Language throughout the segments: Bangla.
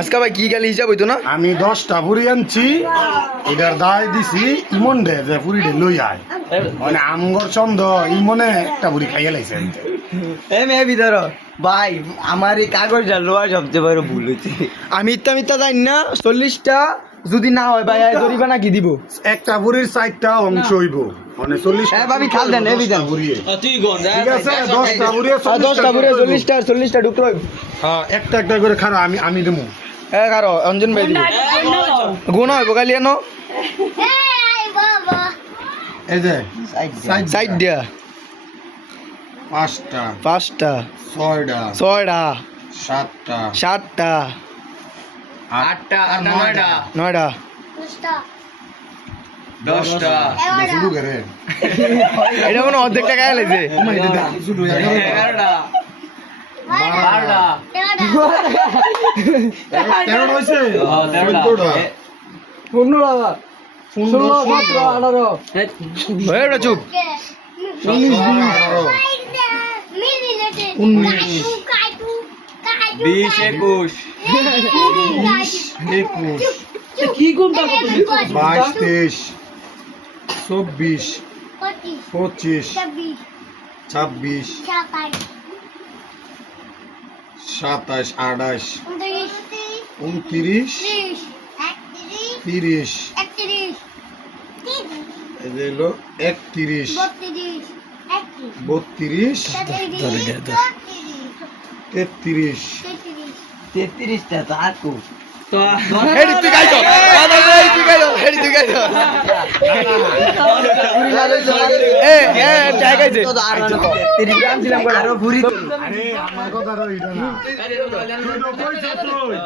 আজকে ভাই কি গেলে হিসাব হইতো না? আমি 10টা পুরি আনছি, এটার দায় দিছি ইমন ডে যে পুরিটা লই আয়। মানে আমগর চন্দ ইমনে একটা পুরি খাইয়া লাইছে। ভিতর ভাই আমার এই কাগজটা লোয়া সবচেয়ে বড় ভুল হয়েছে। আমি মিথ্যা মিথ্যা জানি না, 40টা যদি না হয় ভাই জরিমানা কি দিব? একটা পুরির 4টা অংশ হইব, মানে 40। হ্যাঁ ভাবি খাল দেন এই দেন। তুই গন ঠিক আছে, 10টা পুরি 10টা করে 40টা টুকরো। হ্যাঁ, একটা একটা করে খারো, আমি দেবো। হ্যাঁ কারো অঞ্জন ভাই দিব। গুণ হয় বগালিয়ানো এই যে সাইড দিয়া 5টা 5টা 6টা 6টা 7টা 7টা 8টা 9টা 9টা 10টা শুরু করে এটা কোনো অর্ধেক টাকা লাগছে। শুরু 11টা 12টা 13 হইছে 13টা 15টা 16 17 18 ওটা চুপ 20 21 কি কোনটা 22 23 24 25 26 27 28 29 30 এই যে হলো 31 32 33 33টা তো আকু হেডি তুই গাইছো এই তুই গাইছো হেডি তুই গাইছো এ এ চাই গাইছে আরো ভুরি আরে আমার কথা তো এটা না, তুই তো কইছ তুই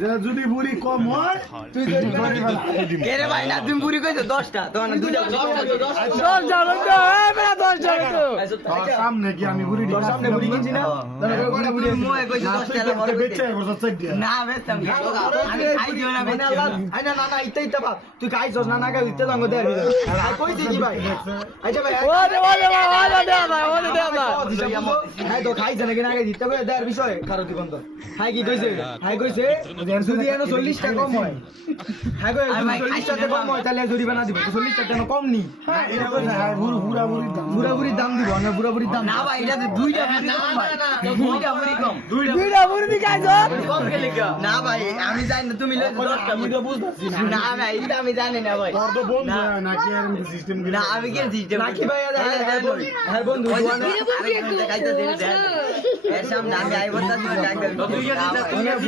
যে যদি বুড়ি কম হয় তুই কে রে ভাই না তুমি ভুরি কইছো 10টা তোমার না দুইটা 10 সামনে কি আমি বুড়ি সামনে বুড়ি কিনছি না, মোয়ে কইছো 10টা এলা মরে বেচে বসে সাইড দিয়া না বেস্তাম আমি খাই দিও না বেস্তাম আইনা না না ইতে বাপ তুই গাইছস না না গাই ইতে দাঙ্গ দে আর কইছি কি ভাই আচ্ছা ভাই ওরে দে হ্যাঁ তো খাইছ নাকি না গাই দিতে হবে দেয়ার বিষয় কারো কি বন্ধ হাই কি কইছে হাই কইছে যদি এনো 40 টাকা কম হয় হাই কই 40 টাকা কম হয় তাহলে জরিমানা দিব 40 টাকা কম নি এটা কইছে পুরা বুড়ি দাম দিব না বুড়ি দাম না ভাই এটা দুইটা ভুরি কম ভাই দুইটা ভুরি কম দুইটা বুড়ি দি খাইছো কম গেলে না ভাই আমি জানি না তুমি লইছো 10টা আমি তো বুঝতাছি না, না ভাই এটা আমি জানি না ভাই তোর তো বন্ধ হয় নাকি আর সিস্টেম না আমি কি সিস্টেম নাকি ভাই হ্যাঁ বন্ধু এর সামনে আমি আইবো তা তুমি